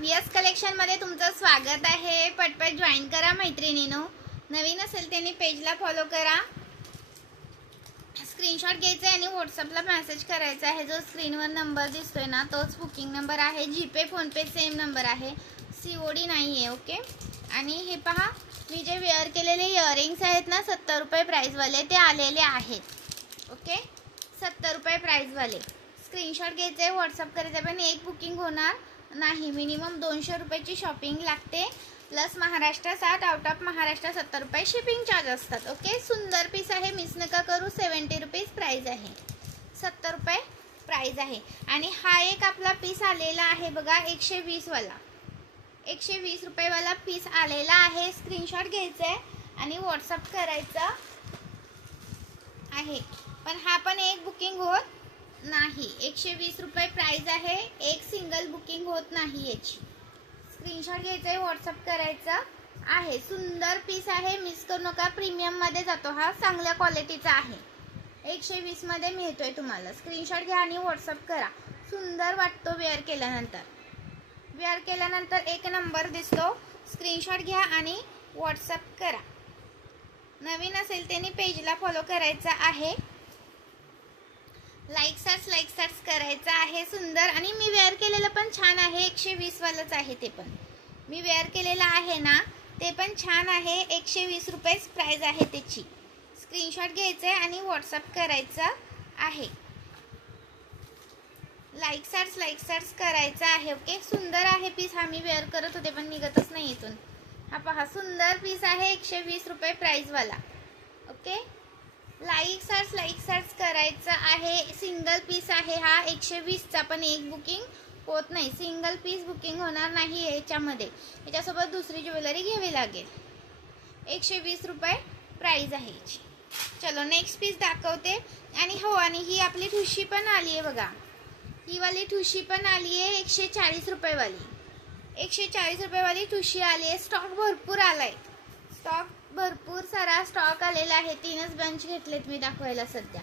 VS collection मध्ये तुमचं स्वागत आहे। पटपट जॉईन करा मैत्रिणींनो। नवीन असेल त्यांनी पेजला फॉलो करा। स्क्रीनशॉट घ्यायचा आहे आणि व्हॉट्सअपला मेसेज करायचा आहे। जो स्क्रीनवर नंबर दिसतोय ना तोच बुकिंग नंबर आहे। जीपे फोन पे सेम नंबर आहे, सीओडी नाही आहे। ओके। आणि हे पहा, मी जे वेअर केलेले इयरिंग्स आहेत ना 70 रुपये प्राइस वाले ते आलेले आहेत। ओके, 70 रुपये प्राइस वाले। स्क्रीनशॉट घ्यायचे, व्हॉट्सअप करायचं, पण एक बुकिंग होणार नाही। मिनिमम 200 रुपयाची शॉपिंग लागते, plus Maharashtra 60, out of Maharashtra 70 रुपये शिपिंग चार्ज असतात। ओके, सुंदर पीस आहे, मिस नका करू। 70 रुपीज प्राइस आहे, 70 रुपये प्राइस आहे। आणि हा एक आपला पीस आलेला आहे बघा, 120 वाला, 120 रुपये वाला पीस आलेला आहे। स्क्रीनशॉट घ्यायचा आहे आणि व्हॉट्सअप करायचा आहे। पण हा पण एक बुकिंग होत नाही। 120 रुपये प्राइस आहे, एक सिंगल बुकिंग होत नाही याची। स्क्रीनशॉट घ्यायचा आहे, व्हॉट्सअप करायचा आहे। सुंदर पीस आहे, मिस करू नका। प्रीमियम मध्ये जातो हा, चांगल्या क्वालिटीचा आहे। 120 मध्ये मिळतोय तुम्हाला। स्क्रीनशॉट घ्या आणि व्हॉट्सअप करा। सुंदर वाटतो वेअर केल्यानंतर, वेअर केल्यानंतर एक नंबर दिसतो। स्क्रीनशॉट घ्या आणि व्हॉट्सअप करा। नवीन असेल त्यांनी पेजला फॉलो करायचा आहे। लाईक सर्च करायचा आहे। सुंदर, आणि मी वेअर केलेलं पण छान आहे। 120 वालाच आहे ते पण, मी वेअर केलेलं आहे ना ते पण छान आहे। 120 रुपये प्राइस आहे त्याची। स्क्रीनशॉट घ्यायचा आहे आणि व्हॉट्सअप करायचा आहे। लाईक सर्च करायचा आहे। ओके, सुंदर आहे पीस। हा मी वेअर करत होते पण निघतच नाही इथून। हा पहा, सुंदर पीस आहे, 120 रुपये प्राइस वाला। ओके, लाईक सर्च करायचं आहे। सिंगल पीस आहे हा, 120 चा, पण एक बुकिंग होत नाही। सिंगल पीस बुकिंग होणार नाही याच्यामध्ये, याच्यासोबत दुसरी ज्वेलरी घ्यावी लागेल। 120 रुपये प्राइस आहे याची। चलो नेक्स्ट पीस दाखवते। आणि हो, आणि ही आपली ठुशी पण आली आहे बघा, ही वाली ठुशी पण आली आहे 140 रुपये वाली। 140 रुपये वाली ठुशी आली आहे। स्टॉक भरपूर आलाय, स्टॉक भरपूर सारा स्टॉक आलेला आहे। 3च बंच घेतलेत मी दाखवायला सध्या।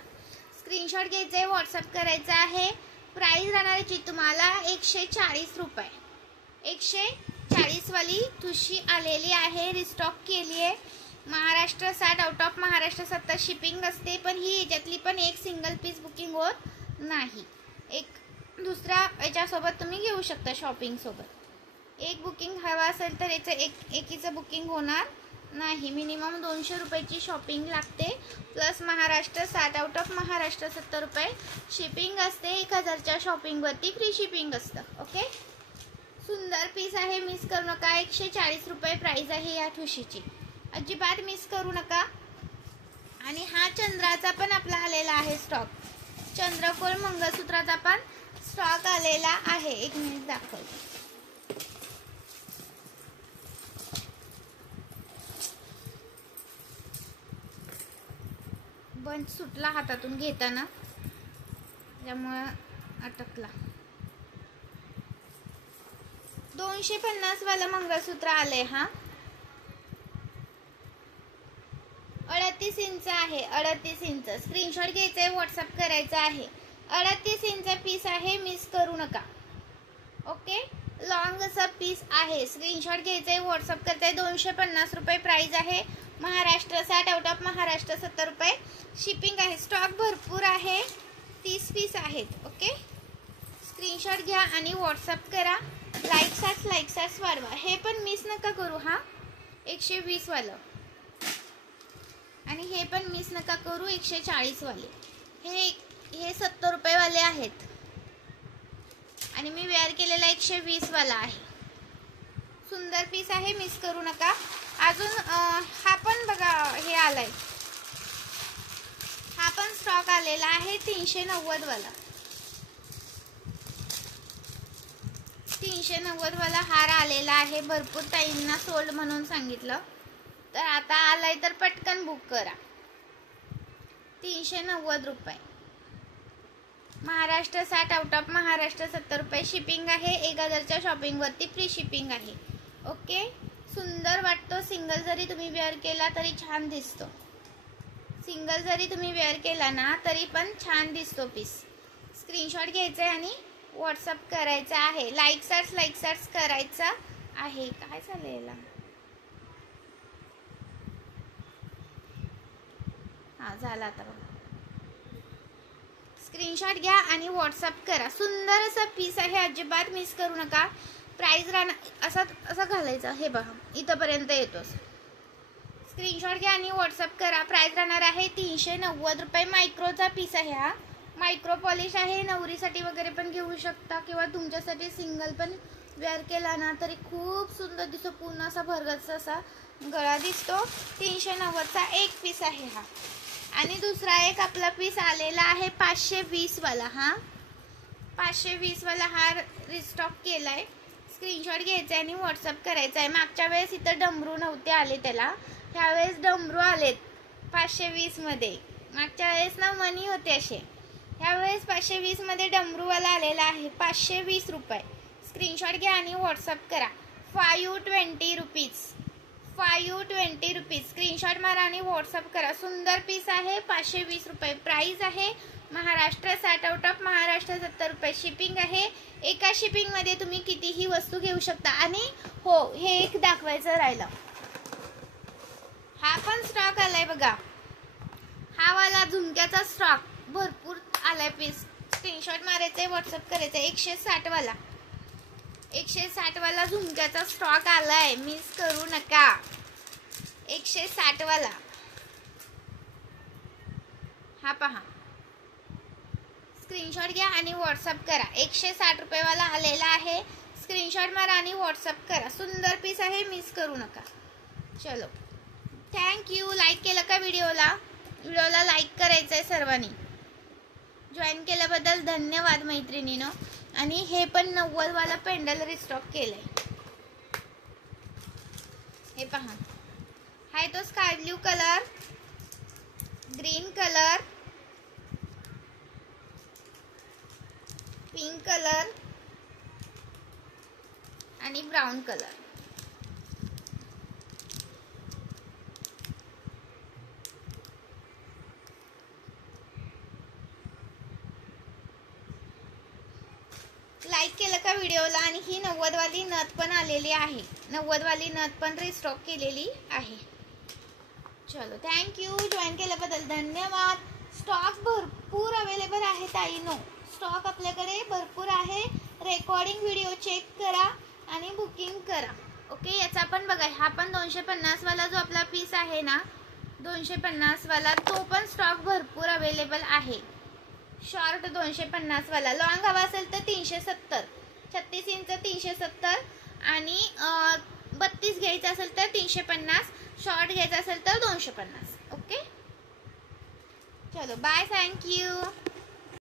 स्क्रीनशॉट घ्यायचा आहे, व्हॉट्सअप करायचा आहे। प्राइस राहणार याची तुम्हाला 140 रुपये। 140 वाली ठुशी आलेली आहे, रिस्टॉक केली आहे। Maharashtra 60, out of Maharashtra 70 shipping असते। पण ही याच्यातली पण एक सिंगल पीस बुकिंग होत नाही। एक दुसरा याच्यासोबत तुम्ही घेऊ शकता, शॉपिंग सोबत। एक बुकिंग हवा असेल तर याचं एकीचं बुकिंग होणार नाही। मिनिमम 200 रुपयाची शॉपिंग लागते, plus Maharashtra 60, out of Maharashtra 70 रुपये शिपिंग असते। 1000च्या शॉपिंग वरती फ्री शिपिंग असतं। ओके, सुंदर पीस आहे, मिस करू नका। 140 रुपये प्राइस आहे या ठुशीची, अजिबात मिस करू नका। आणि हा चंद्राचा पण आपला आलेला आहे स्टॉक, चंद्रकोर मंगळसूत्राचा पण स्टॉक आलेला आहे। एक मिनिट दाखवते। बंच सुटला हातातून घेताना, त्यामुळे अटकला। 250 वाला मंगळसूत्र आलंय हा, 38 इंच आहे, 38 इंच। स्क्रीनशॉट घ्यायचा आहे, व्हॉट्सअप करायचा आहे। 38 इंच पीस आहे, मिस करू नका। ओके, लॉंग असा पीस आहे। स्क्रीनशॉट घ्यायचा आहे, व्हॉट्सअप करताय। 250 रुपये प्राइस आहे। महाराष्ट्र 60, आउट ऑफ महाराष्ट्र 70 रुपये शिपिंग आहे। स्टॉक भरपूर आहे, 30 पीस आहेत। ओके, स्क्रीनशॉट घ्या आणि व्हॉट्सअप करा। लाईक सर्च वाढवा। हे पण मिस नका करू हा, 120 वालं, आणि हे पण मिस नका करू 140 वाले। हे 70 रुपये वाले आहेत, आणि मी वेअर केलेला 120 वाला आहे। सुंदर पीस आहे, मिस करू नका। अजून हा पण बघा, हे आलाय, हा पण स्टॉक आलेला आहे 390 वाला। 390 वाला हार आलेला आहे। भरपूर टाइमना सोल्ड म्हणून सांगितलं, तर आता आलाय तर पटकन बुक करा। 390 रुपये। महाराष्ट्र 60, आउट ऑफ महाराष्ट्र 70 रुपये शिपिंग आहे। 1000च्या शॉपिंग वरती फ्री शिपिंग आहे। ओके, सुंदर वाटतो। सिंगल जरी तुम्ही वेअर केला तरी छान दिसतो, सिंगल जरी तुम्ही वेअर केला ना तरी पण छान दिसतो पीस। स्क्रीनशॉट घ्यायचा आहे आणि व्हॉट्सअप करायचा आहे. लाईक सर्च करायचा आहे. काय झालं याला? हा झाला आता बघा. स्क्रीनशॉट घ्या आणि व्हॉट्सअप करा. सुंदर असा पीस आहे, अजिबात मिस करू नका. प्राइस राहणार असा घालायचा, हे बघा इथंपर्यंत येतो. स्क्रीनशॉट घ्या आणि व्हॉट्सअप करा. प्राइस राहणार आहे 390 रुपये. मायक्रोचा पीस आहे हा. मायक्रो पॉलिश आहे. नवरीसाठी वगैरे पण घेऊ शकता किंवा तुमच्यासाठी सिंगल पण वेअर केला ना तरी खूप सुंदर दिसतो. पूर्ण असा भरगच्च असा गळा दिसतो. 390चा एक पीस आहे हा. आणि दुसरा एक आपला पीस आलेला आहे 520 वाला. हा 520 वाला हा रिस्टॉक केलाय. स्क्रीनशॉट घ्यायचा आणि व्हॉट्सअप करायचा आहे. मागच्या वेळेस इथं डमरू नव्हते आले त्याला, ह्यावेळेस डमरू आलेत 520 मध्ये. मागच्या वेळेस ना मनी होते असे, ह्यावेळेस 520 मध्ये डमरूवाला आलेला आहे. 520 रुपये. स्क्रीनशॉट घ्या आणि व्हॉट्सअप करा. 520 रुपीज. 520 रुपीज. स्क्रीनशॉट मारा आणि व्हॉट्सअप करा. सुंदर पीस आहे. 520 रुपये प्राइस आहे. महाराष्ट्र 60 आउट ऑफ महाराष्ट्र 70 रुपये शिपिंग आहे. एका शिपिंग मध्ये तुम्ही कितीही वस्तू घेऊ शकता. आणि हो, हे एक दाखवायचं राहिलं, हा पण स्टॉक आलाय बघा. हा वाला झुमक्याचा स्टॉक भरपूर आलाय पीस. स्क्रीनशॉट मारायचे, व्हॉट्सअप करायचे. 160 वाला 160 वाला झुमक्याचा स्टॉक आलाय, मिस करू नका. 160 वाला हा पहा. स्क्रीनशॉट घ्या आणि व्हॉट्सअप करा. 160 रुपये वाला आलेला आहे. स्क्रीनशॉट मारा आणि व्हॉट्सअप करा. सुंदर पीस आहे, मिस करू नका. चलो, थँक्यू. लाईक केलं का व्हिडिओला? व्हिडिओला लाईक करायचं आहे सर्वांनी. जॉईन केल्याबद्दल धन्यवाद मैत्रिणीनो. आणि हे पण 90 वाला पेंडल रिस्टॉक केलंय. हे पहा, हाय तो sky blue colour, green colour, pink colour आणि ब्राऊन कलर. लाईक केलं का व्हिडिओला? आणि ही 90 वाली नथ पण आलेली आहे. 90 वाली नथ पण रिस्टॉक केलेली आहे. चलो, थँक्यू. जॉईन केल्याबद्दल धन्यवाद. स्टॉक भरपूर अवेलेबल आहे ताईनो. स्टॉक आपल्याकडे भरपूर आहे. रेकॉर्डिंग व्हिडिओ चेक करा आणि बुकिंग करा. ओके, याचा पण बघा. हा पण 250 वाला जो आपला पीस आहे ना, 250 वाला, तो पण स्टॉक भरपूर अवेलेबल आहे. शॉर्ट 250 वाला. लॉंग हवा असेल तर 370. 36 इंच 370 आणि 32 घ्यायचं असेल तर 350. शॉर्ट घ्यायचा असेल तर 250. ओके, चलो बाय, थँक्यू.